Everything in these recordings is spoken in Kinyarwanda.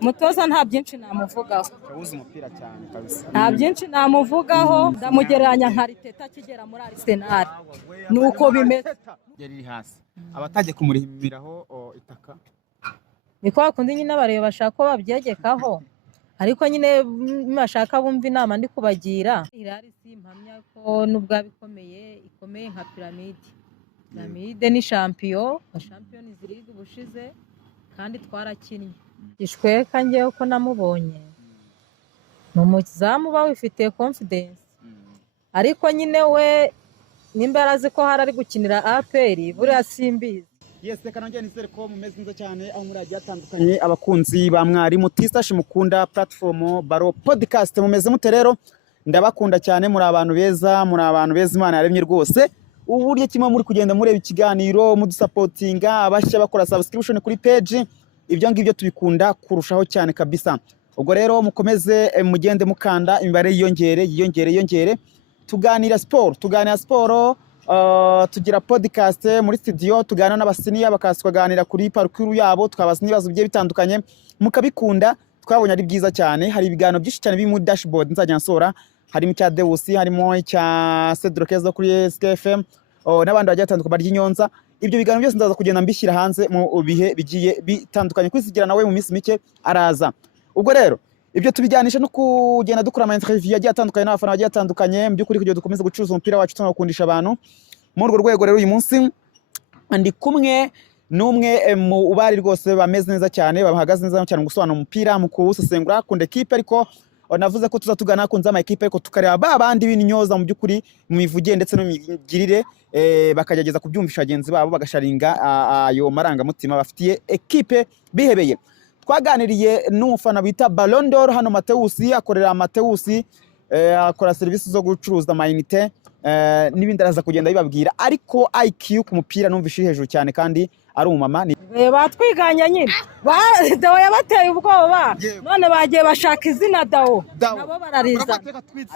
umutoza nta byinshi namuvugaho, uzi umupira cyane kabisa. nta byinshi namuvugaho, ndamugereranya nka Riteta akigera muri Arsenal nuko bimeze. Yari iri hasi abatajye kumurihimiraho itaka, niko bakundi nyine abareba bashaka ko babyegekaho, ariko nyine bashaka bumva inama ndi kubagira. Irari simpamya ko nubwo ikomeye nka Piramide ni champion wa Champions League bushize kandi twarakinnye. Gishweka ngewe ko namubonye ni umuzamu uba wifitiye confidence, ariko nyine we nimba yarazi ko hari ari gukinira APR buriya simbizi. Yes, reka nongere nizere ko mumeze neza cyane aho muri agiye atandukanye abakunzi ba Mwarimu T-Stash mukunda platform Baro Podcast. Mumeze mute rero? Ndabakunda cyane, muri abantu beza, Imana yaremye rwose. Ubu buryo kimwe muri kugenda mureba ikiganiro mudusapotinga, abashya bakora subscription kuri page, ibyo ngibyo tubikunda kurushaho cyane kabisa. Ubwo rero mukomeze mugende mukanda imibare yiyongere, tuganira sport, tugira podcast muri studio, tugana n'abasiniya bakaswaganira kuri parcours yabo, tukabaza ibibazo bigiye bitandukanye mukabikunda. Twabonye ari byiza cyane, hari ibiganiro byinshi cyane biri mu dashboard nzajya nsora, harimo icya Deusi, harimo icya Cedrokezo kuri SKFM n'abandi bagiye batandukanye barya Nyonza. Ibyo biganiro byose ndaza kugenda mbishyira hanze mu bihe bigiye bitandukanye, kwisigira nawe mu minsi mike araza. Ubwo rero ibyo tubijyanisha no kugenda dukora ama interview yagiye atandukanye n'abafana bagiye atandukanye, mu by'ukuri kugira dukomeze gucuruza umupira wacu tunakundisha abantu. Muri urwo rwego rero uyu munsi ndi kumwe n'umwe mu bari rwose bameze neza cyane, bahagaze neza cyane mu gusobanura umupira, mu kuwusesengura ku equipe, ariko navuze ko tuzatugana kunza ama equipe ariko tukareba babandi b'inyoza mu by'ukuri mu mivugiye ndetse no mu migirire, bakajageza kubyumvisha bagenzi babo, bagasharinga ayo marangamutima bafitiye equipe bihebeye. Twaganiriye n'umufana bita Ballon d'Or hano Mateusi, akorera Mateusi, akora serivisi zo gucuruza amayinite n'ibindi araza kugenda bibabwira, ariko IQ ku mupira numvishe hejuru cyane kandi ari umumama. Batwiganya nyine Dao yabateye ubwoba, none bagiye bashaka izina Dao nabo barariza.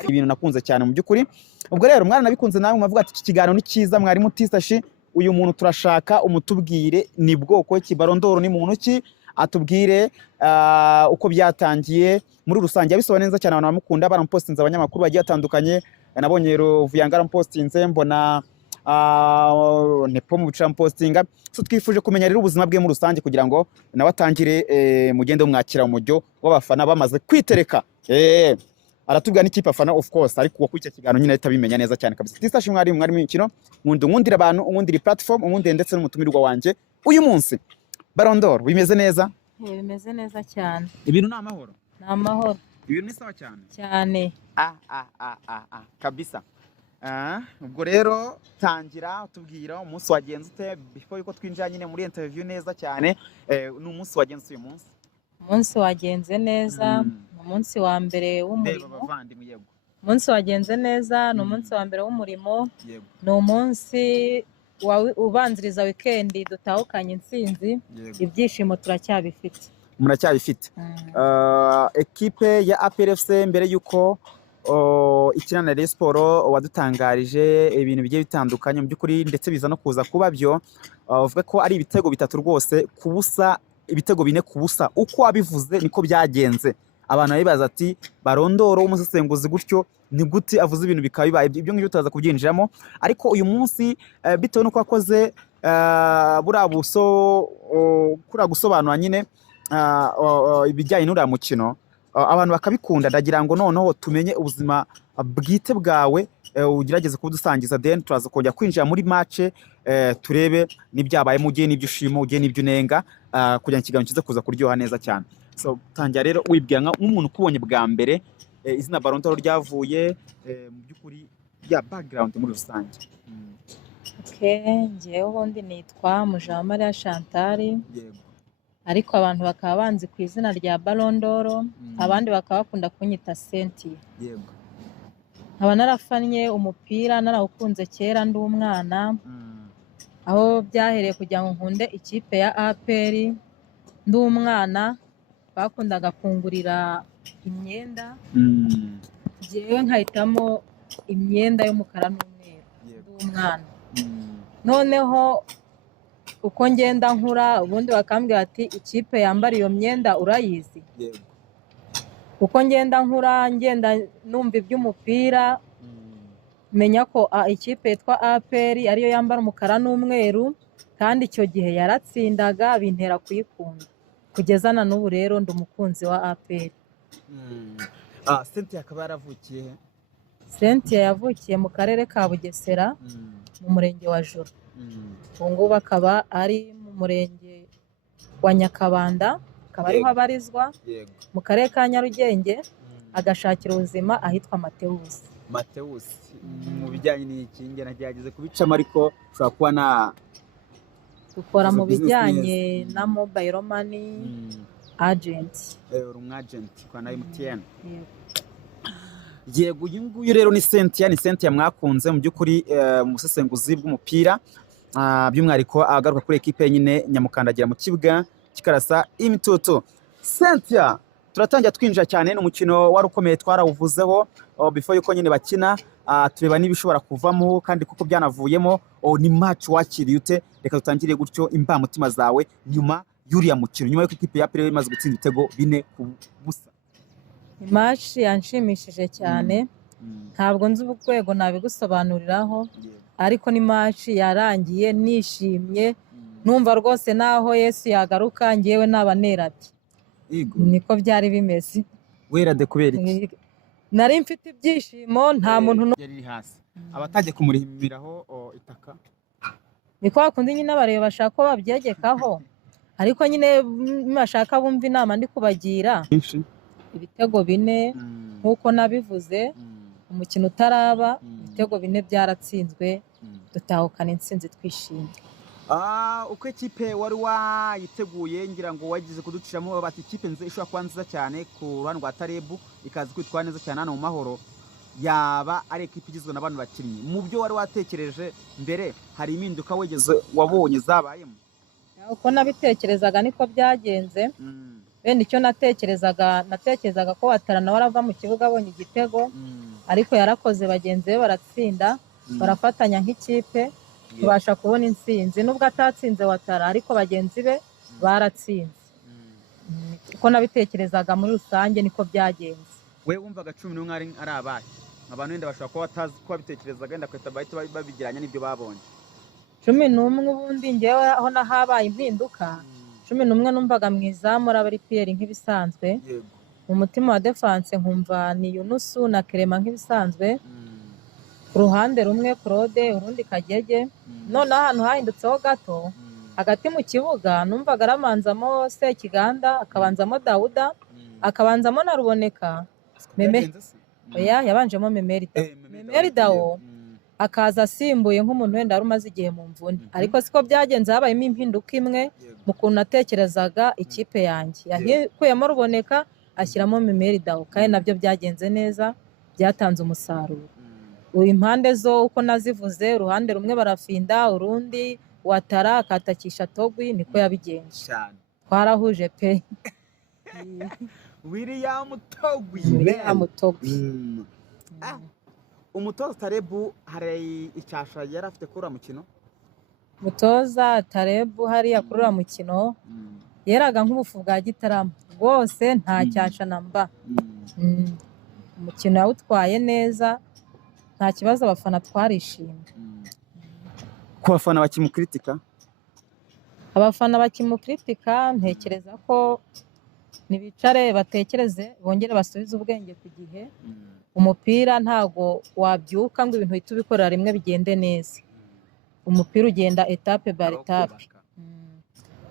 Ibintu nakunze cyane mu by'ukuri. Ubwo rero mwana nabikunze nawe mwavuga ati iki kiganiro ni cyiza, Mwarimu T-Stash uyu muntu turashaka umutubwire ni bwoko ki, Ballon d'Or ni muntu ki, atubwire uko byatangiye muri rusange. Abisobanura neza cyane, abantu bamukunda, baramupostinze abanyamakuru bagiye atandukanye. Nabonye Ruvuyanga aramupostinze, mbona Nepo mu postinga. So twifuje kumenya rero ubuzima bwe muri rusange kugira ngo nawe atangire mugende mwakira umujyo w'abafana bamaze kwitereka. Aratubwira n'ikipe afana of course, ariko kuri icyo kiganiro nyine atabimenya neza cyane kabisa. T-Stash Mwarimu imikino, nkundira abantu, nkundira platform, nkundira ndetse n'umutumirwa wanje uyu munsi. Ballon d'Or bimeze neza? Bimeze neza cyane. Ibintu ni amahoro? Ni amahoro. Ibintu ni sawa cyane? Cyane. Kabisa. Ubwo rero tangira tubwira umunsi wagenze ute before yuko twinjira nyine muri interview neza cyane. Ni umunsi wagenze uyu munsi? Umunsi wagenze neza, ni umunsi wa mbere w'umurimo. Umunsi wagenze neza, ni umunsi wa mbere w'umurimo. Ni umunsi ubanziriza weekend dutahukanye intsinzi, ibyishimo turacyabifite. Muracyabifite. Equipe ya APR FC mbere yuko ikina na Rayon Sports wadutangarije ibintu bigiye bitandukanye mu by'ukuri, ndetse biza no kuza kuba byo uvuga ko ari ibitego 3 rwose kubusa, ibitego 4 kubusa. Uko abivuze niko byagenze. Abantu bibaza ati Ballon d'Or umusesenguzi gutyo ni gute avuze ibintu bikaba bibaye. Ibyo ngibyo tutaza kubyinjiramo, ariko uyu munsi bitewe nuko akoze burabuso kura gusobanura nyine ibijyanye n'uriya mukino, abantu bakabikunda. Ndagira ngo noneho tumenye ubuzima bwite bwawe, ugerageze kudusangiza, then turaza kongera kwinjira muri match, turebe n'ibyabaye mu gihe n'ibyo ushimo ugiye n'ibyo unenga, kugira ngo ikiganiro kize kuza kuryoha neza cyane. So tangira rero wibwira nk'umuntu ukubonye bwa mbere, izina Ballon d'Or ryavuye mu by'ukuri ya background muri rusange. Ngewe ubundi nitwa Mujawamariya Chantal, ariko abantu bakaba banzi ku izina rya Ballon d'Or, abandi bakaba bakunda kunyita Cynthia. Nkaba narafanye umupira, narawukunze kera ndi umwana, aho byahereye kugira ngo nkunde ikipe ya APR ndi umwana. Bakundaga kungurira imyenda, ngewe nkahitamo imyenda y'umukara n'umweru ndi umwana. Noneho uko ngenda nkura ubundi bakambwira ati ikipe yambara iyo myenda urayizi. yego Uko ngenda nkura ngenda numva iby'umupira menya ko ikipe yitwa APR ariyo yambara umukara n'umweru, kandi icyo gihe yaratsindaga bintera kuyikunda kugeza na n'ubu rero ndi umukunzi wa APR. Cynthia akaba yaravukiye he? Cynthia yavukiye mu karere ka Bugesera mu murenge wa Juru. Ubu ngubu akaba ari mu murenge wa Nyakabanda, akaba ariho abarizwa yego mu karere ka Nyarugenge, agashakira ubuzima ahitwa Matewusi. Matewusi. Mu bijyanye n'iki njye nagerageze kubicamo ariko ushobora kuba na dukora mu business bijyanye na mobile money agent. uri umu agent kwa na MTN. Yego. Yego uyu nguyu rero ni Cynthia mwakunze mu by'ukuri mu busesenguzi bw'umupira, by'umwihariko agaruka kuri ekipe nyine nyamukandagira mu kibuga kikarasa imitutu. Cynthia turatangira twinjira cyane n'umukino wari ukomeye twarawuvuzeho before yuko nyine bakina, tureba n'ibishobora kuvamo kandi kuko byanavuyemo. Ni match wakiriye ute? Reka dutangire gutyo imbamutima zawe nyuma y'uriya mukino, nyuma y'uko ikipe ya APR imaze gutsinda ibitego 4-0. Match yanshimishije cyane, ntabwo nzi urwego nabigusobanuriraho, ariko ni match yarangiye nishimye numva rwose naho Yesu yagaruka ngewe nabanerati. Niko byari bimeze. Werade kubera iki? Nari mfite ibyishimo, nta muntu yari hasi abatajye kumurihimiraho itaka. Niko bakundi nyine abareba bashaka ko babyegekaho, ariko nyine bashaka bumva inama ndi kubagira. Ibitego 4 nk'uko nabivuze, umukino utaraba ibitego 4 byaratsinzwe, dutahukana intsinzi twishimye. Uko ikipe wari wayiteguye ngira ngo wagize kuduciramo bati ikipe nze ishobora kuba nziza cyane ku ruhande rwa Tarebu ikazi kwitwara neza cyane hano mu Mahoro, yaba ari ikipe igizwe n'abantu bakinnyi. Mu byo wari watekereje mbere hari impinduka wegeze wabonye zabayemo? Uko nabitekerezaga niko byagenze. Bene icyo natekerezaga ko Watarana warava mu kibuga abonye igitego, ariko yarakoze bagenzi be baratsinda, barafatanya nk'ikipe tubasha kubona intsinzi. Nubwo atatsinze Watara ariko bagenzi be baratsinze. Uko nabitekerezaga muri rusange niko byagenze. We wumvaga 11 ari abahe? Abantu wenda bashobora kuba batazi ko bitekerezaga wenda kwita bahita babigiranya n'ibyo babonye. 11 ubundi ngewe aho nahabaye impinduka, 11 numvaga mu izamu ari Pierre nk'ibisanzwe, mu mutima wa defense nkumva ni Yunusu na Clement nk'ibisanzwe, ku ruhande rumwe Claude urundi Kagege. None ahantu hahindutseho gato hagati mu kibuga numvaga aramanzamo Sekiganda, akabanzamo Dauda, akabanzamo na Ruboneka. Yabanjemo Memeridao akaza asimbuye nk'umuntu wenda wari umaze igihe mu mvune, ariko siko byagenze. Habayemo impinduka imwe mu kuntu natekerezaga ikipe yanjye, yakuyemo Ruboneka ashyiramo Memeridao, kandi nabyo byagenze neza, byatanze umusaruro. Impande zo uko nazivuze, uruhande rumwe barafinda, urundi Watara akatakisha Togwi, niko yabigenje. Twarahuje pe. William Togwi. Umutoza Tarebu hari icyasha yari afite kuri uwo mukino? Umutoza Tarebu hariya kuri uwo mukino yeraga nk'ubufu bwa Gitarama rwose, nta cyasha namba. Umukino yawutwaye neza, nta kibazo, abafana twarishimye. Ku bafana bakimukritika? Abafana bakimukritika ntekereza ko nibicare batekereze, bongere basubize ubwenge ku gihe. Umupira ntago wabyuka ngo ibintu uhita ubikorera rimwe bigende neza. Umupira ugenda etape par etape.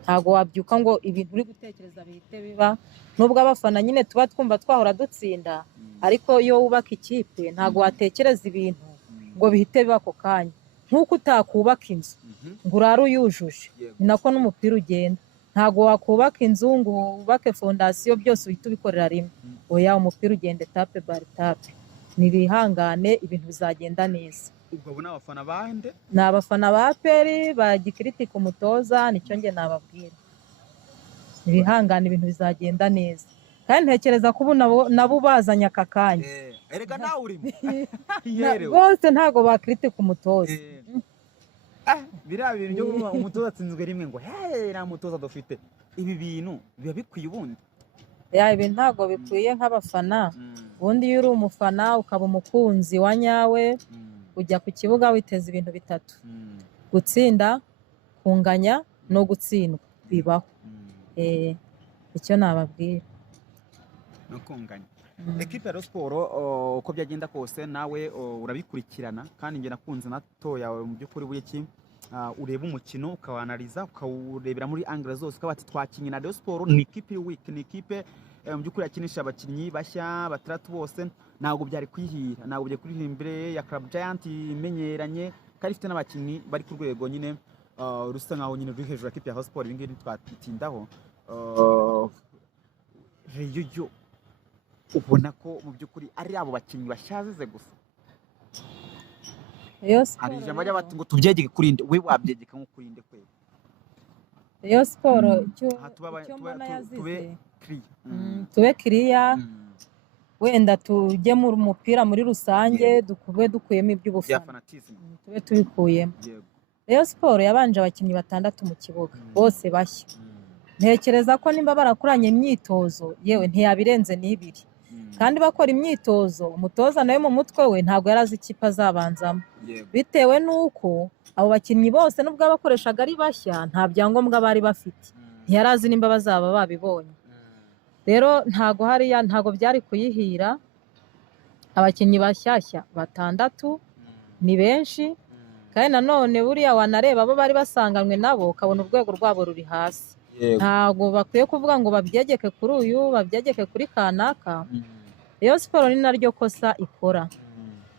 Ntago wabyuka ngo ibintu uri gutekereza bihite biba. Nubwo abafana nyine tuba twumva twahora dutsinda, ariko iyo wubaka ikipe ntago watekereza ibintu ngo bihite biba ako kanya. Nkuko utakubaka inzu ngo urare uyujuje, ni nako n'umupira ugenda. Ntago wakubaka inzu ngo wubake fondasiyo byose uhita ubikorera rimwe. Oya, umupira ugenda etape par etape. Nibihangane ibintu bizagenda neza. Ubwo bo n'abafana bande? Ni abafana ba APR bagikritika umutoza, nicyo nge nababwira. Nibihangane ibintu bizagenda neza. Kandi ntekereza ko nabo bazanye aka kanya. Erega nawe urimo. Bose ntago bakritika umutoza. biriya bintu byo kuvuga umutoza atsinzwe rimwe ngo hey nta mutoza dufite, ibi bintu biba bikwiye ubundi? ibi ntabwo bikwiye nk'abafana. ubundi iyo uri umufana ukaba umukunzi wa nyawe, ujya ku kibuga witeza ibintu bitatu: gutsinda, kunganya no gutsindwa. bibaho. Icyo nababwira no kunganya. Equipe ya Rayon Sport uko byagenda kose nawe urabikurikirana, kandi nge nakunze nato yawe mu by'ukuri buriki ureba umukino ukawanaliza ukawurebera muri angle zose, ukaba ati twakinye na Rayon Sport ni equipe week, ni equipe mu by'ukuri yakinisha abakinnyi bashya batandatu bose, ntabwo byari kwihira, ntabwo byari kuri imbere ya Club Giant imenyeranye, kandi ifite n'abakinnyi bari ku rwego nyine rusa nkaho nyine ruri hejuru ya equipe ya Rayon Sport. Ibingibi twatindaho Reyo ubona ko mu by'ukuri ari abo bakinnyi bashazize gusa. Hari ijambo ry'abati ngo tubyegeke kurinde, we wabyegeka nko kurinde kwe. Rayon Sport icyo mbona yazize tube kiriya, wenda tujye mu mupira muri rusange dukuyemo iby'ubufana, tube tubikuyemo. Rayon Sport yabanje abakinnyi batandatu mu kibuga bose bashya. Ntekereza ko nimba barakuranye imyitozo yewe ntiyabirenze n'ibiri, kandi bakora imyitozo umutoza nawe mu mutwe we ntabwo yarazi ikipe azabanzamo, bitewe n'uko abo bakinnyi bose nubwo abakoreshaga ari bashya nta byangombwa bari bafite, ntiyarazi nimba bazaba babibonye. Rero ntabwo byari kuyihira. Abakinnyi bashyashya batandatu ni benshi, kandi nanone buriya wanareba abo bari basanganywe nabo ukabona urwego rwabo ruri hasi. Ntabwo bakwiye kuvuga ngo babyegeke kuri uyu babyegeke kuri kanaka. Rayon Sport ni naryo kosa ikora,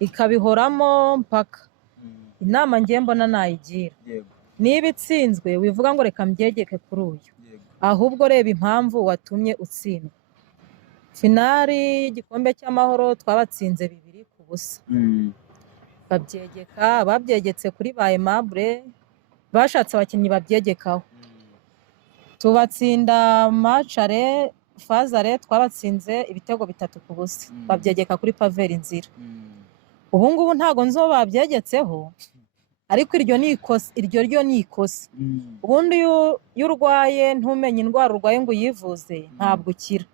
ikabihoramo mpaka. Inama ngiye mbona nayigira, niba itsinzwe wivuga ngo reka mbyegeke kuri uyu, ahubwo reba impamvu watumye utsindwa. Finali y'igikombe cy'amahoro twabatsinze 2-0. Babyegetse kuri ba Aimable, bashatse abakinnyi babyegekaho. Tubatsinda Macare Fazare twabatsinze 3-0, babyegeka kuri Pavel Nzira. Ubu ngubu ntago nzo babyegetseho, ariko iryo ni ikosa. Ubundi iyo urwaye ntumenye indwara urwaye ngo uyivuze ntabwo ukira.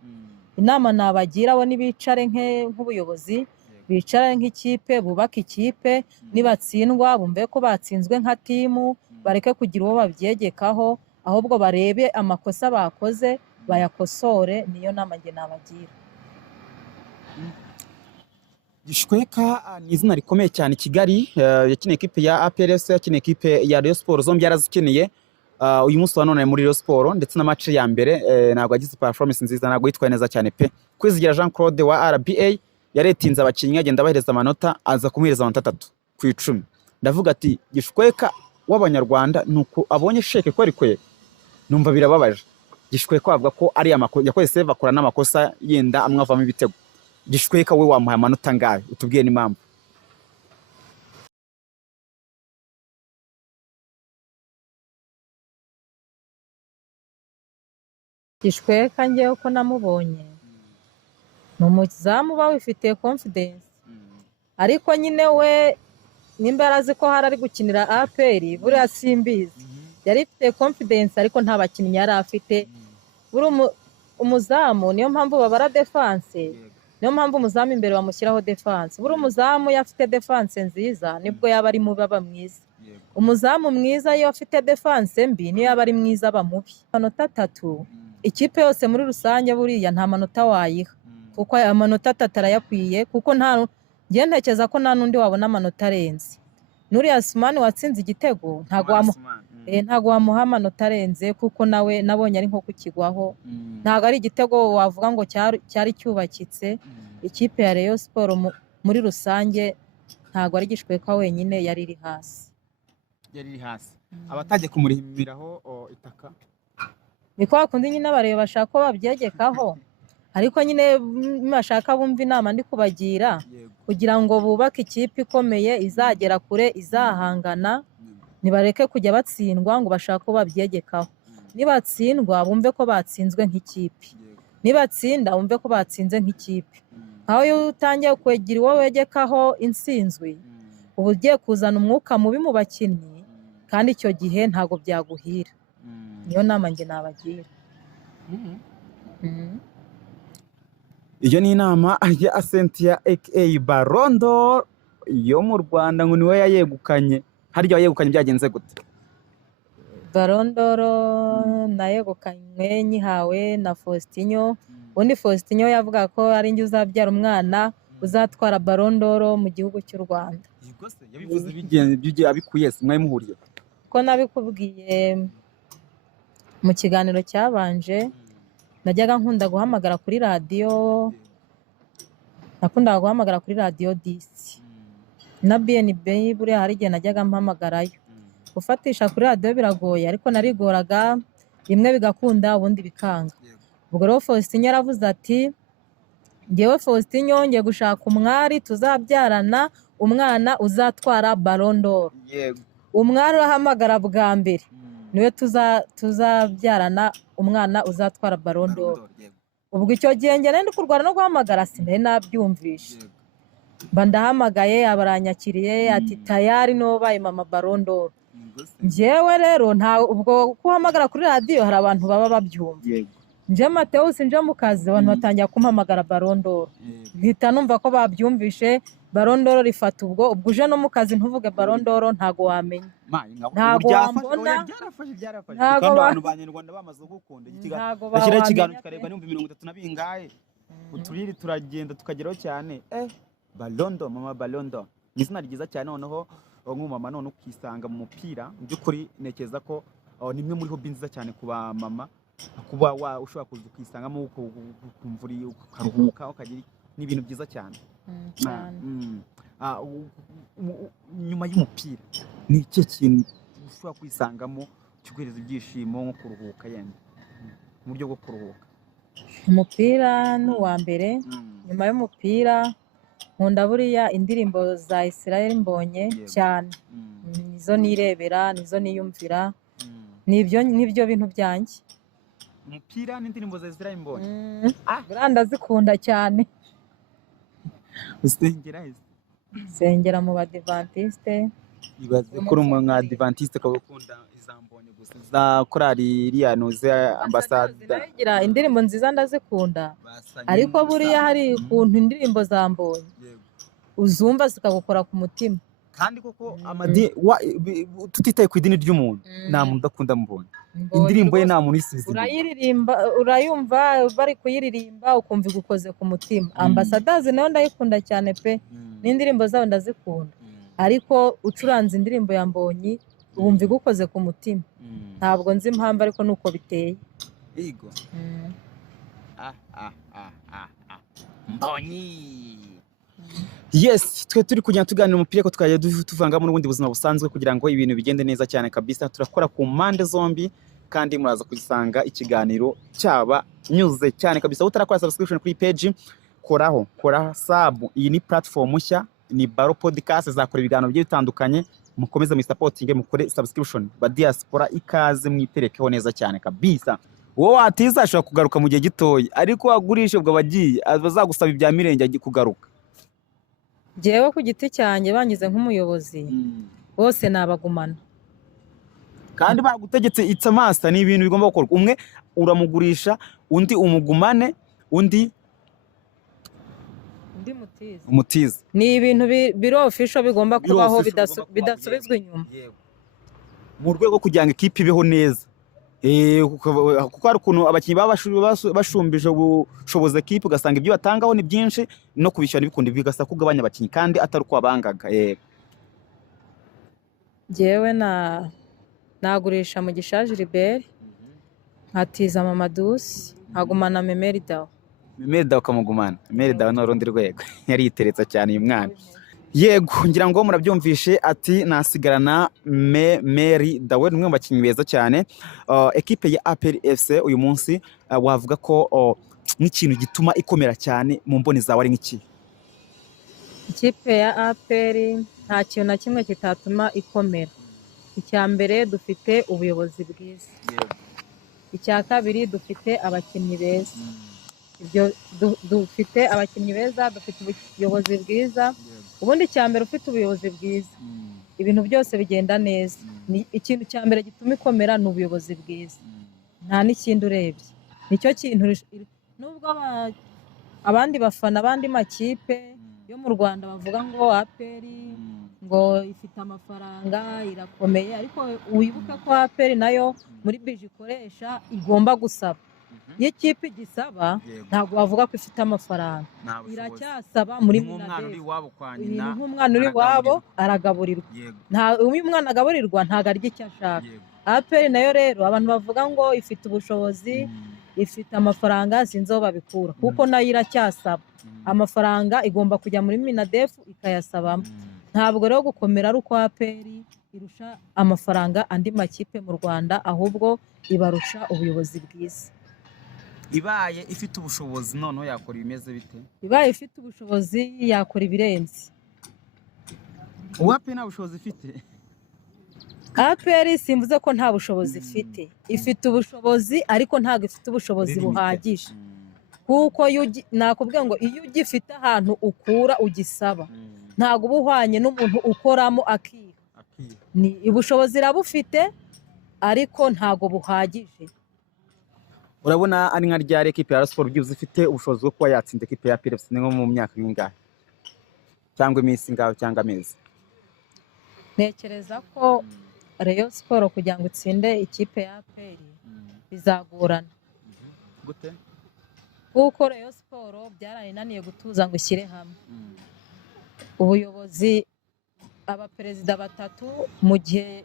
Inama nabagira abo nibicare nk'ubuyobozi, bicare nk'ikipe, bubaka ikipe, nibatsindwa bumve ko batsinzwe nka timu, bareke kugira uwo babyegekaho, ahubwo barebe amakosa bakoze bayakosore. Niyo nama nge nabagira. Gishweka ni izina rikomeye cyane i Kigali, yakiniye equipe ya APRS, yakiniye equipe ya Rayon Sport, zombi yarazikeneye. Uyu munsi wa none muri Rayon Sport ndetse na match ya mbere ntabwo agize performance nziza, ntabwo yitwaye neza cyane pe. Kwizigira Jean Claude wa RBA yaretinze abakinnyi agenda abahereza amanota, aza kumuhereza amanota 3 ku 10. Ndavuga ati Gishweka w'Abanyarwanda nuko abonye sheke ko arikwe, numva birababaje. Gishweka avuga ko ari yakoze save akora n'amakosa yenda amwavamo ibitego. Gishweka we wamuhaye amanota ngahe? Utubwiye n'impamvu. Gishweka ngewe uko namubonye ni umuzamu uba wifitiye confidence, ariko nyine we nimba yarazi ko hari ari gukinira APR buriya simbizi, yari ifite confidence ariko nta bakinnyi yari afite. Buri umuzamu niyo mpamvu babara defense, niyo mpamvu umuzamu imbere bamushyiraho defense. Buri umuzamu yafite defense nziza nibwo yaba ari mubi aba mwiza. Umuzamu mwiza iyo afite defense mbi niyo yaba ari mwiza aba mubi. Amanota 3 ikipe yose muri rusange buriya nta manota wayiha, kuko amanota 3 arayakwiye, kuko ngiye ntekereza ko nta nundi wabona amanota arenze. Nuriya Asumani watsinze igitego ntago wamuha amanota arenze, kuko nawe nabonye ari nko kukigwaho. Ntago ari igitego wavuga ngo cyari cyubakitse. Ikipe ya Rayon Sport muri rusange ntago ari Gishweka wenyine yari iri hasi. Abatajye kumurihimiraho itaka niko bakundi nyine abareba bashaka ko babyegekaho, ariko nyine bashaka bumva inama ndi kubagira kugira ngo bubake ikipe ikomeye izagera kure, izahangana. Nibareke kujya batsindwa ngo bashaka ko babyegekaho. Nibatsindwa bumve ko batsinzwe nk'ikipe, nibatsinda bumve ko batsinze nk'ikipe. Aho iyo utangiye kwegera uwo wegekaho insinzwe, ubu ugiye kuzana umwuka mubi mu bakinnyi, kandi icyo gihe ntabwo byaguhira. Niyo nama njye nabagira. Iyo ni inama ya Cynthia aka Ballon d'Or yo mu Rwanda ngo niwe yayegukanye. Harya yayegukanye byagenze gute? Ballon d'Or nayegukanywe nyihawe na Faustinho. Ubundi Faustinho yavuga ko ari njye uzabyara umwana uzatwara Ballon d'Or mu gihugu cy'u Rwanda. Yego se yabivuze bigenze abikuye se mwari muhuriye? Ko nabikubwiye mu kiganiro cyabanje, najyaga nkunda guhamagara kuri radiyo, nakundaga guhamagara kuri radiyo 10 na BNB. Buriya hari igihe najyaga mpamagarayo. Gufatisha kuri radiyo biragoye, ariko narigoraga, rimwe bigakunda ubundi bikanga. Ubwo rero Faustinho yaravuze ati ngewe Faustinho ngiye gushaka umwari tuzabyarana umwana uzatwara Ballon d'Or. Umwari urahamagara bwa mbere niwe tuzabyarana umwana uzatwara Ballon d'Or. Ubwo icyo gihe njye nari kurwana no guhamagara sinari nabyumvishe. Mba ndahamagaye abaranyakiriye ati tayari no baye mama Ballon d'Or. Njyewe rero ubwo kuhamagara kuri radiyo hari abantu baba babyumva. Nje Mateus nje mu kazi abantu batangira kumpamagara Ballon d'Or. Bihita numva ko babyumvishe. Ballon d'Or rifata ubwo uje no mu kazi ntuvuge Ballon d'Or ntago wamenya. Ntago wambona. Ntago abantu banyarwanda bamaze gukunda bashyira ikiganiro tukareba n'ibihumbi 30 na bingahe. Uturiri turagenda tukageraho cyane. Ballon d'Or, mama Ballon d'Or. Izina ryiza cyane noneho nk'umama none ukisanga mu mupira. Mu by'ukuri nekeza ko nimwe muri hobby nziza cyane kuba mama, kuba ushobora kuza ukisangamo ukumvuri ukaruhuka ukagira n'ibintu byiza cyane. Nyuma y'umupira ni iki kintu ushobora kwisangamo cyugereza ibyishimo nko kuruhuka yenda mu buryo bwo kuruhuka? Umupira ni uwa mbere. Nyuma y'umupira nkunda buriya indirimbo za Israel Mbonye cyane. Nizo nirebera, nizo niyumvira, nibyo bintu byanjye. Umupira n'indirimbo za Israel Mbonye buriya ndazikunda cyane. Sengera mu Badivantiste. Ibaze kuri umuntu Adventiste ko ukunda izambonye gusa za korali iriya noze ambasada. Indirimbo nziza ndazikunda, ariko buriya hari ukuntu indirimbo zambonye uzumva zikagukora ku mutima. Kandi koko tutitaye ku idini ry'umuntu nta muntu udakunda Mbonye. Indirimbo ye nta muntu isize. Urayumva bari kuyiririmba ukumva igukoze ku mutima. Ambassadors nayo ndayikunda cyane pe, n'indirimbo zabo ndazikunda, ariko ucuranze indirimbo ya Mbonyi wumva igukoze ku mutima. Ntabwo nzi impamvu ariko nuko biteye. Yego. Mbonyi. Yes, twe turi kujya tuganira umupira ko twaje tuvangamo n'ubundi buzima busanzwe kugira ngo ibintu bigende neza cyane kabisa. Turakora ku mpande zombi kandi muraza kuzisanga ikiganiro cyaba nyuze cyane kabisa. Utarakora subscription kuri page kora sub. Iyi ni platform nshya, ni Baro Podcast, zakora ibiganiro bye bitandukanye. Mukomeze mu supporting, mukore subscription. Ba diaspora ikaze mwiterekeho neza cyane kabisa. Wowe atiza ashobora kugaruka mu gihe gitoya, ariko wagurishe ubwo bagiye bazagusaba ibya mirenge agiye kugaruka. Jewe ku giti cyanjye bangize nk'umuyobozi bose nabagumana. Kandi bagutegetse it's a master, ni ibintu bigomba gukorwa. Umwe uramugurisha, undi umugumane, undi umutiza. Ni ibintu biro official bigomba kubaho bidasubizwa inyuma. Mu rwego kugira ngo ikipe ibeho neza. Kuko hari ukuntu abakinnyi bashumbije ubushobozi ekipe ugasanga ibyo batangaho ni byinshi no kubishyura n'ibikundi bigasa kugabanya abakinnyi kandi atari uko abangaga. Jewe nagurisha mu gishaje Gilbert, nkatiza Mamadusi, nkagumana Memerida. Memerida ukamugumana. Memerida no rundi rwego yari yiteretse cyane uyu mwana. Yego, ngira ngo murabyumvishe ati nasigarana Memerida, we numwe mu bakinnyi beza cyane. Equipe ya APR FC uyu munsi wavuga ko nk'ikintu gituma ikomera cyane mu mboni zawe ari nk'iki? Ikipe ya APR nta kintu na kimwe kitatuma ikomera. Icya mbere dufite ubuyobozi bwiza. Icya kabiri dufite abakinnyi beza. Ibyo dufite abakinnyi beza, dufite ubuyobozi bwiza. Ubundi icya mbere ufite ubuyobozi bwiza ibintu byose bigenda neza. ni ikintu cya mbere gituma ikomera ni ubuyobozi bwiza, nta n'ikindi urebye, nicyo kintu nubwo abandi bafana abandi makipe yo mu Rwanda bavuga ngo APR ngo ifite amafaranga irakomeye, ariko wibuke ko APR nayo muri bije ikoresha igomba gusaba. Iyo ikipe igisaba ntabwo bavuga ko ifite amafaranga, iracyasaba muri Minadefu. Nk'umwana uri iwabo aragaburirwa, uyu mwana agaburirwa ntabwo arya icyo ashaka. APR nayo rero abantu bavuga ngo ifite ubushobozi, ifite amafaranga, sinzi aho babikura, kuko nayo iracyasaba. Amafaranga igomba kujya muri Minadefu ikayasabamo. Ntabwo rero gukomera ari uko APR irusha amafaranga andi makipe mu Rwanda, ahubwo ibarusha ubuyobozi bwiza. Ibaye ifite ubushobozi noneho yakora ibimeze bite? Ibaye ifite ubushobozi yakora ibirenze. APR nta bushobozi ifite? APR simvuze ko nta bushobozi ifite, ifite ubushobozi ariko ntabwo ifite ubushobozi buhagije, kuko nakubwiye ngo iyo ugifite ahantu ukura ugisaba ntabwo uba uhwanye n'umuntu ukoramo akiha. Ubushobozi irabufite ariko ntabwo buhagije. Urabona ari nka ryari ekipe ya Sport byibuze ifite ubushobozi bwo kuba yatsinda ekipe ya PFC nko mu myaka y'ingahe cyangwa iminsi ngaho cyangwa amezi? Ntekereza ko Rayon Sport kugira ngo itsinde ikipe ya APR bizagorana. Gute? Kuko Rayon Sport byarananiye gutuza ngo ishyire hamwe. Ubuyobozi abaperezida batatu mu gihe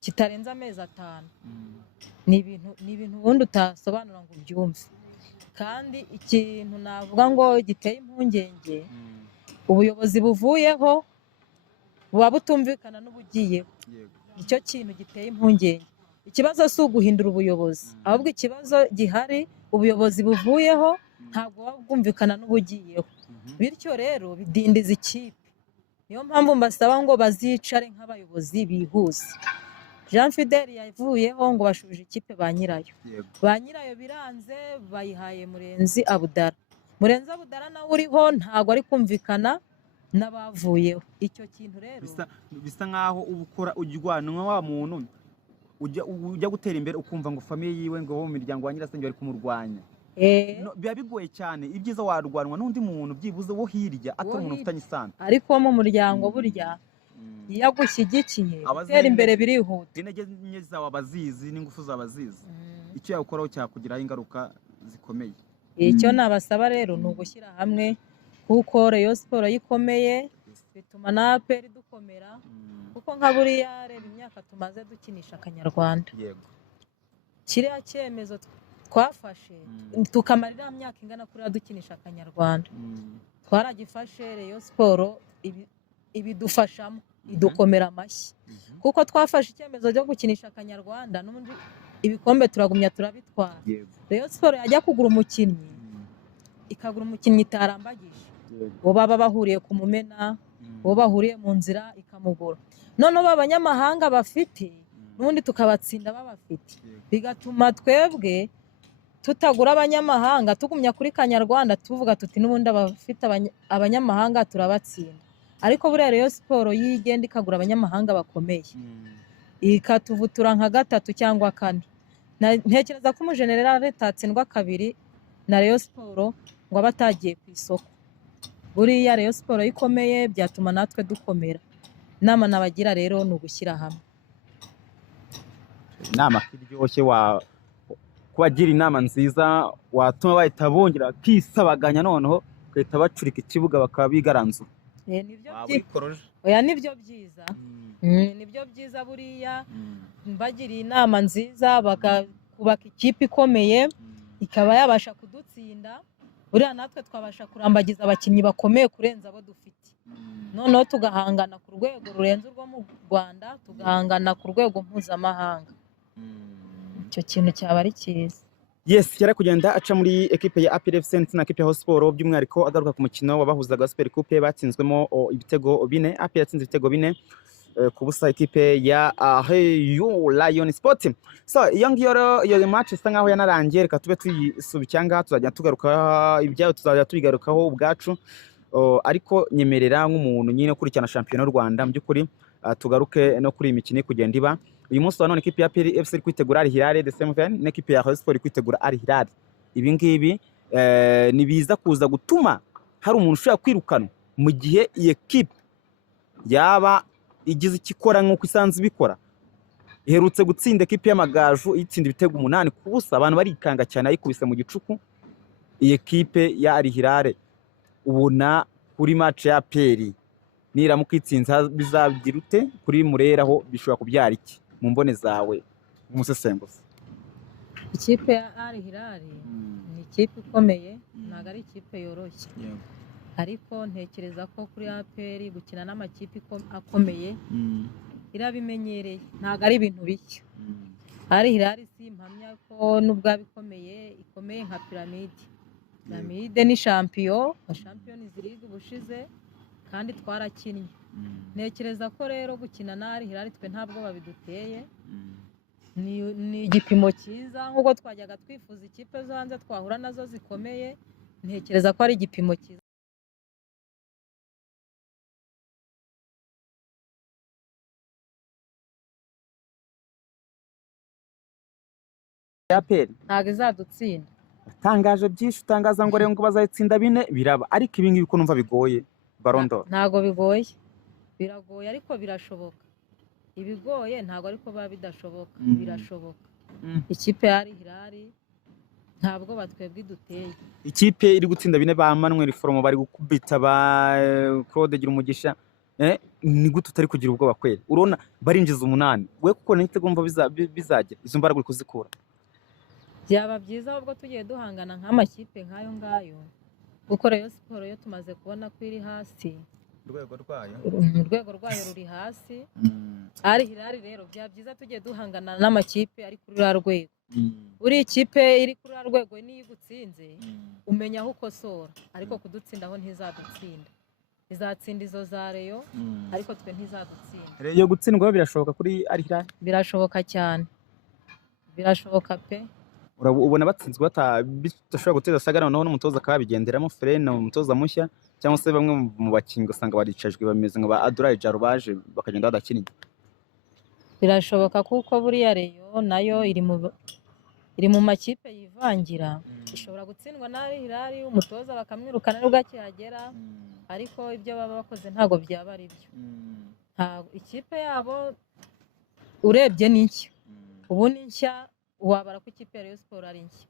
kitarenze amezi 5 ni ibintu ubundi utasobanura ngo ubyumve. Kandi ikintu navuga ngo giteye impungenge, ubuyobozi buvuyeho buba butumvikana n'ubugiyeho. Icyo kintu giteye impungenge. Ikibazo si uguhindura ubuyobozi, ahubwo ikibazo gihari ubuyobozi buvuyeho ntabwo buba bwumvikana n'ubugiyeho, bityo rero bidindiza ikipe. Niyo mpamvu mbasaba ngo bazicare nk'abayobozi bihuse. Jean Fidel yavuyeho ngo bashubije ikipe ba nyirayo. Ba nyirayo biranze bayihaye Murenzi Abudara. Murenzi Abudara nawe uriho ntabwo ari kumvikana n'abavuyeho. Icyo kintu rero bisa nkaho ubukora ujyanwa wa muntu ujya gutera imbere ukumva ngo famille yiwe ngo bo mu miryango wa nyirasenge bari kumurwanya. Biba bigoye cyane, ibyiza warwanwa n'undi muntu byibuze wo hirya atari umuntu ufitanye isano. Ariko mu muryango burya iyo agushyigikiye gutera imbere birihuta. Intege nke zawe abazizi n'ingufu z'abazizi, icyo yakoraho cyakugiraho ingaruka zikomeye. Icyo nabasaba rero ni ugushyira hamwe, kuko Rayon Sport yikomeye bituma na APR dukomera, kuko nka buriya reba imyaka tumaze dukinisha Akanyarwanda. Kiriya cyemezo twafashe tukamarira myaka ingana kuri dukinisha Akanyarwanda, twaragifashe Rayon Sport ibidufashamo, idukomera amashyi, kuko twafashe icyemezo cyo gukinisha Akanyarwanda n'ubundi ibikombe turagumya turabitwara. Rayon Sport yajya kugura umukinnyi ikagura umukinnyi itarambagije, bo baba bahuriye ku Mumena, bo bahuriye mu nzira ikamugura. Noneho abanyamahanga bafite n'ubundi tukabatsinda babafite, bigatuma twebwe tutagura abanyamahanga, tugumya kuri Kanyarwanda tuvuga tuti n'ubundi abafite abanyamahanga turabatsinda. Ariko buriya Rayon Sport yigenda ikagura abanyamahanga bakomeye ikatuvutura nka 3 cyangwa 4. Ntekereza ko umujenerali atatsindwa 2 na Rayon Sport ngo abatagiye ku isoko. Buriya Rayon Sport ikomeye byatuma natwe dukomera. Inama nabagira rero ni ugushyira hamwe. Inama kiryoshye kubagira inama nziza watuma bahita bongera kisabaganya, noneho bahita bacurika ikibuga bakaba bigaranzura. Oya nibyo byiza, nibyo byiza buriya mbagiriye inama nziza bakubaka ikipe ikomeye ikaba yabasha kudutsinda. Buriya natwe twabasha kurambagiza abakinnyi bakomeye kurenza abo dufite, noneho tugahangana ku rwego rurenze urwo mu Rwanda, tugahangana ku rwego mpuzamahanga. Icyo kintu cyaba ari cyiza. Yes, yari kugenda aca muri equipe ya APR FC na equipe ya Sport, by'umwihariko agaruka ku mukino wabahuzaga Super Coupe batsinzwemo ibitego 4. APR yatsinze ibitego 4 ku busa equipe ya Lion Sport. So iyo ngiyo iyo match isa nkaho yanarangiye, reka tube tuyisubicyanga tuzajya tugaruka ibyayo, tuzajya tubigarukaho ubwacu. Ariko nyemerera nk'umuntu nyine ukurikirana shampiyona y'u Rwanda, mu by'ukuri tugaruke no kuri iyi mikino iri kugenda iba. Uyu munsi wa none ikipe ya APR FC iri kwitegura Al Hilal the same time n'ikipe ya Rayon Sports iri kwitegura Al Hilal. Ibi ngibi ni biza kuza gutuma hari umuntu ushobora kwirukanwa mu gihe iyi ekipe yaba igize ikikora nk'uko isanzwe ibikora. Iherutse gutsinda ekipe y'Amagaju itsinda ibitego 8-0, abantu barikanga cyane ayikubise mu gicuku. Iyi ekipe ya Al Hilal ubona kuri match ya APR niramuka itsinze bizagira ute kuri Mureraho bishobora kubyara iki mu mbone zawe umusesenguzi? Ikipe ya Al Hilal ni ikipe ikomeye, ntabwo ari ikipe yoroshye, ariko ntekereza ko kuri APR gukina n'amakipe akomeye irabimenyereye, ntabwo ari ibintu bishya. Al Hilal si impamya ko n'ubwa ikomeye nka Pyramide ni champion wa Champions League bushize kandi twarakinnye. Ntekereza ko rero gukina na Al Hilal twe ntabwo babiduteye, ni igipimo cyiza nk'uko twajyaga twifuza ikipe zo hanze twahura nazo zikomeye. Ntekereza ko ari igipimo cyiza. APR ntabwo izadutsinda. Tangaje byinshi, utangaza ngo rero ngo bazayitsinda 4 biraba, ariko ibi ngibi ko numva bigoye Ballon d'Or. Ntabwo bigoye, biragoye ariko birashoboka. Ibigoye ntabwo ariko biba bidashoboka, birashoboka. Ikipe ya Al Hilal ntabwo batwebwe iduteye. Ikipe iri gutsinda 4 ba Manuel Foromo bari gukubita ba Claude Girumugisha, ni gute utari kugira ubwoba kweli? Urona barinjiza 8, we kuko nitego mva bizagira izo mbaraga uri kuzikura. Byaba byiza ahubwo tugiye duhangana nk'amakipe nk'ayo ngayo, kuko Rayon Sports yo tumaze kubona ko iri hasi, urwego rwayo ruri hasi. Al Hilal rero byaba byiza tugiye duhangana n'amakipe ari kuri rwa rwego. Uri ikipe iri kuri rwa rwego niyo igutsinze umenya aho ukosora, ariko kudutsindaho ntizadutsinda. Izatsinda izo za Rayon ariko twe ntizadutsinda. Rayon gutsindwa birashoboka kuri Al Hilal? Birashoboka cyane, birashoboka pe. Ubona batsinzwe batashobora guteza sagara noneho n'umutoza akabigenderamo Frene umutoza mushya, cyangwa se bamwe mu bakinyi usanga baricajwe bameze nka ba Aduraye Jaro baje bakagenda badakinnye? Birashoboka kuko buriya Rayon nayo iri mu makipe yivangira, ishobora gutsindwa na Al Hilal umutoza bakamwirukana nubwo akihagera, ariko ibyo baba bakoze ntago byaba ari byo. Ikipe yabo urebye ni nshya, ubu ni nshya, wabara ko ikipe ya Rayon Sports ari nshya.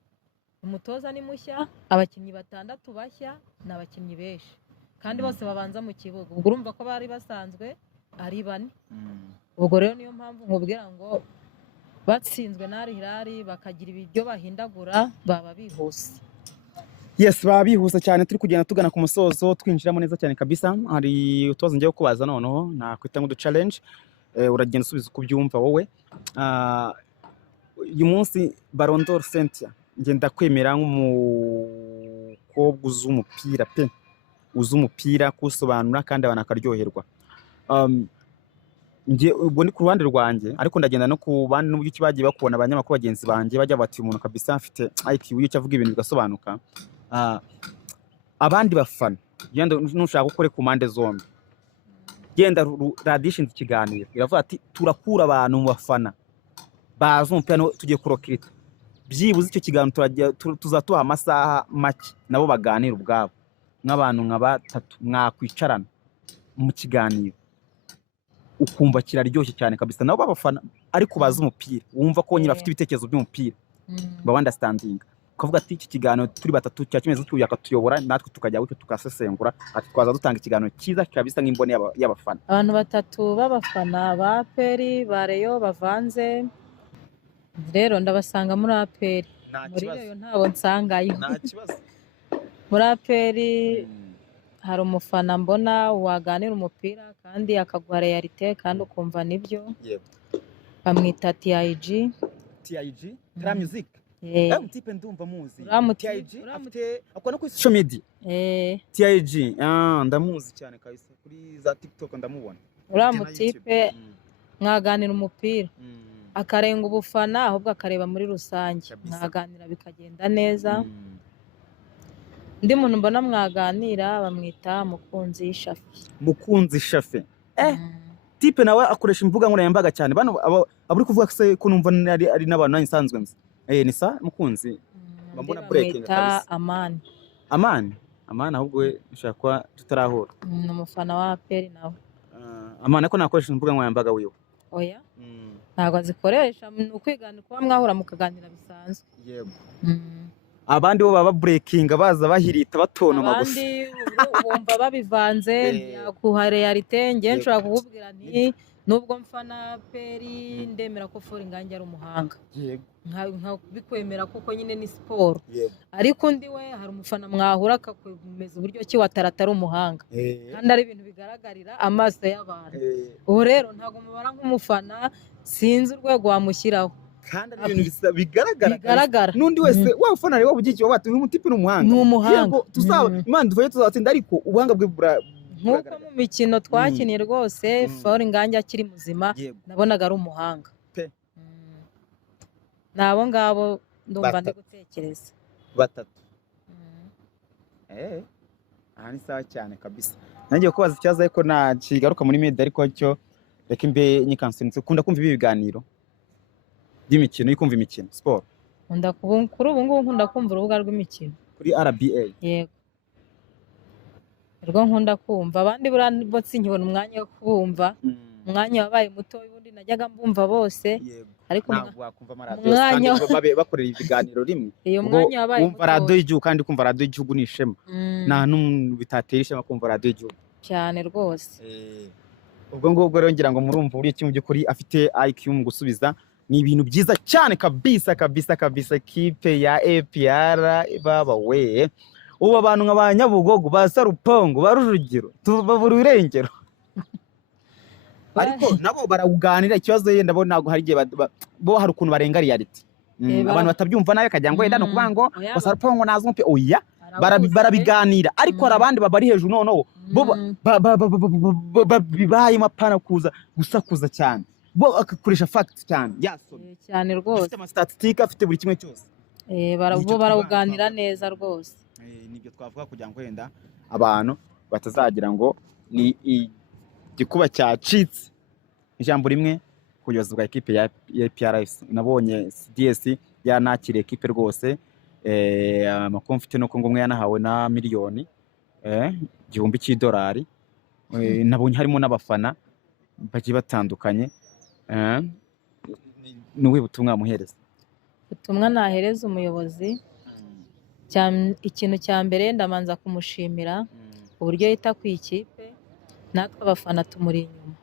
Umutoza ni mushya, abakinnyi 6 bashya, ni abakinnyi benshi kandi bose babanza mu kibuga. Ubwo urumva ko bari basanzwe ari 4. Ubwo rero niyo mpamvu nkubwira ngo batsinzwe na Al Hilal bakagira ibyo bahindagura baba bihuse. Yes, baba bihuse cyane. Turi kugenda tugana ku musozo twinjiramo neza cyane kabisa. Hari utoza ngiye kubaza noneho nakwita ngo du challenge, uragenda usubiza uko byumva wowe. Uyu munsi Ballon d'Or Cynthia ngenda kwemera nk'umukobwa uzi umupira pe, uzi umupira kusobanura kandi abanakaryoherwa. Ubwo ni ku ruhande rwanjye, ariko ndagenda no ku bandi n'uburyo kibagiye bakubona abanyamakuru bagenzi banjye bajya bati umuntu kabisa afite IQ y'icyo avuga ibintu bigasobanuka. Abandi bafana genda nushaka ukore ku mpande zombi, genda radishinze ikiganiro iravuga ati turakura abantu mu bafana bazi umupira tugiye kurokirita, byibuze icyo kiganiro tuzatuha amasaha make nabo baganira ubwabo nk'abantu nka 3 mwakwicarana mu kiganiro ukumva kiraryoshye cyane kabisa, nabo babafana ariko bazi umupira, wumva ko nyine bafite ibitekerezo by'umupira ba understanding, ukavuga ati iki kiganiro turi 3 cyakimeze tuyakatuyobora natwe tukajya gutyo tukasesengura, ati twaza dutanga ikiganiro cyiza kabisa nk'imbone y'abafana. Abantu 3 b'abafana ba APR ba Rayon bavanze, rero ndabasanga muri APR. Muri Rayon ntabo nsangayo. Nta kibazo. Muri APR hari umufana mbona waganira umupira kandi akaguha realite kandi ukumva nibyo. Yego. Bamwita TIG. TIG? Tra Music? Mtipe ndumva muzi. TIG afite akora kuri social media. TIG ndamuzi cyane kabisa kuri za TikTok ndamubona. Mutipe mwaganira umupira akarenga ubufana ahubwo akareba muri rusange, mwaganira bikagenda neza. Ndi muntu mbona mwaganira bamwita Mukunzi Shafi. Mukunzi Shafi. umutipe nawe akoresha imbuga nkoranyambaga cyane bano aburi kuvuga se ko numva ari n'abantu nsanzwe nzi ni sa mukunzi mbona breaking kabisa Amani ahubwo we ushaka kwa tutarahura ni umufana wa APR nawe Amani ko nakoresha imbuga nkoranyambaga wiwe oya ntabwo azikoresha ni ukwiganira kuba mwahura mukaganira bisanzwe yego abandi bo baba breaking baza bahirita batonoma gusa abandi bumva babivanze yakuha realite nge nshobora kukubwira nti nubwo mfana peri ndemera ko Ford Ingange ari umuhanga yego nka bikwemera kuko nyine ni siporo ariko undi we hari umufana mwahura akakwemeza uburyo ki wataratari umuhanga kandi ari ibintu bigaragarira amaso y'abantu ubu rero ntabwo mubara nk'umufana sinzi urwego wamushyiraho kandi ari ibintu bigaragara n'undi wese wafana rero bugikiye wati n'umutipe n'umuhanga yego tuzaba Imana duvuye tuzatsinda ariko ubuhanga bwe nkuko mu mikino twakiniye rwose Ford Ingange akiri muzima nabonaga ari umuhanga nabo ngabo ndumva ndi gutekereza batatu aha ni sawa cyane kabisa nanjye kubaza ikibazo ariko nakigaruka muri media ariko cyo reka imbe nyikansinitse ukunda kumva ibi biganiro by'imikino yikumva imikino sport kuri ubu ngubu nkunda kumva urubuga rw'imikino kuri RBA yego rwo nkunda kumva abandi bo sinkibona umwanya wo kubumva umwanya wabaye muto ubundi najyaga mbumva bose ariko ntabwo wakumva amaradiyo kandi bakorera ibiganiro rimwe iyo mwanya wabaye muto radio y'igihugu kandi kumva radio y'igihugu ni ishema nta n'umuntu bitatera ishema kumva radio y'igihugu cyane rwose ubwo ngubwo rero ngira ngo murumva uri iki mu by'ukuri afite IQ mu gusubiza ni ibintu byiza cyane kabisa kipe ya APR baba we ubu abantu nk'abanyabugogo ba Sarupongo ba Rujugiro tubabura irengero ariko nabo barawuganira ikibazo yenda bo ntago hari igihe bo hari ukuntu barenga reality abantu batabyumva nayo kajya ngo yenda no kuvuga ngo ba Sarupongo nazo mpe oya barabiganira ariko hari abandi babari hejuru noneho bo bibaye mapana kuza gusakuza cyane bo akakoresha facts cyane yasomye cyane rwose afite ama statistique afite buri kimwe cyose bo barawuganira neza rwose nibyo twavuga kugira ngo wenda abantu batazagira ngo ni igikuba cyacitse ijambo rimwe kuyoza bwa equipe ya PRS nabonye CDS yanakiriye equipe rwose amakuru mfite nuko ngo umwe yanahawe na miliyoni $1,000 nabonye harimo n'abafana bagiye batandukanye nuwe butumwa muhereza ubutumwa nahereza umuyobozi ikintu cya mbere ndamanza kumushimira uburyo yita ku ikipe natwe abafana tumuri inyuma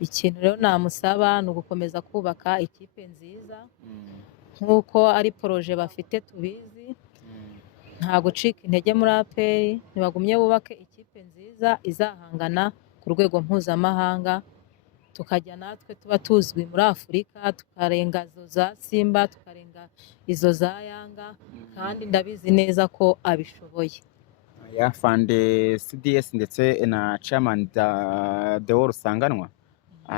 ikintu rero namusaba ni ugukomeza kubaka ikipe nziza nk'uko ari poroje bafite tubizi nta gucika intege muri APR ntibagumye bubake ikipe nziza izahangana ku rwego mpuzamahanga tukajya natwe tuba tuzwi muri Afurika tukarenga izo za Simba tukarenga izo za Yanga kandi ndabizi neza ko abishoboye fande CDS ndetse na chairman Deo Rusanganwa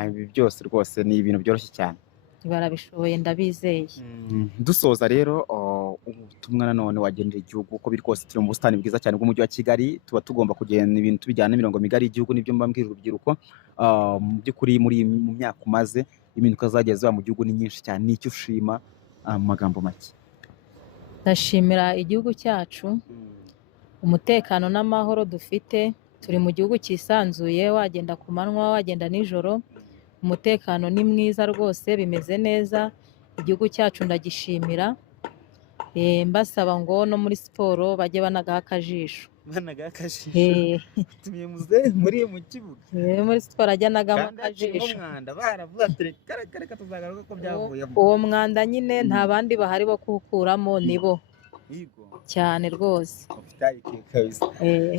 ibi byose rwose ni ibintu byoroshye cyane barabishoboye ndabizeye dusoza rero ubutumwa nanone wagendera igihugu uko biri kose turi mu busitani bwiza cyane bw'umujyi wa Kigali tuba tugomba kugenda ibintu tubijyana n'imirongo migari y'igihugu nibyo mbambwira urubyiruko mu by'ukuri mu myaka umaze impinduka zagiye ziba mu gihugu ni nyinshi cyane n'icyo ushima mu magambo make ndashimira igihugu cyacu umutekano n'amahoro dufite turi mu gihugu cyisanzuye wagenda ku manywa wagenda nijoro umutekano ni mwiza rwose bimeze neza igihugu cyacu ndagishimira mbasaba ngo no muri siporo bajye banagaha akajisho tumiye muze muri mu kibuga muri siporo ajya nagamo akajisho uwo mwanda nyine nta bandi bahari bo kuwukuramo nibo cyane rwose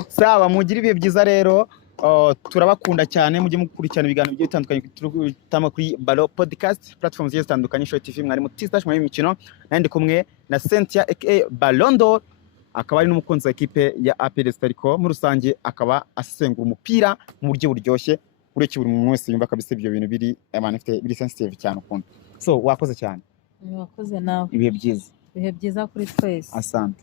sawa mugira ibihe byiza rero turabakunda cyane mujye mukurikirana ibiganiro bigiye bitandukanye turutama kuri Balo Podcast platforms zigiye zitandukanye Show TV mwari mutistash mu mikino nandi kumwe na Cynthia aka Balondo akaba ari n'umukunzi wa equipe ya APR Starco muri rusange akaba asengura umupira mu buryo buryoshye ureke buri muntu wese yumva kabisa ibyo bintu biri sensitive cyane ukunda so wakoze cyane wakoze nawe ibihe byiza kuri twese asante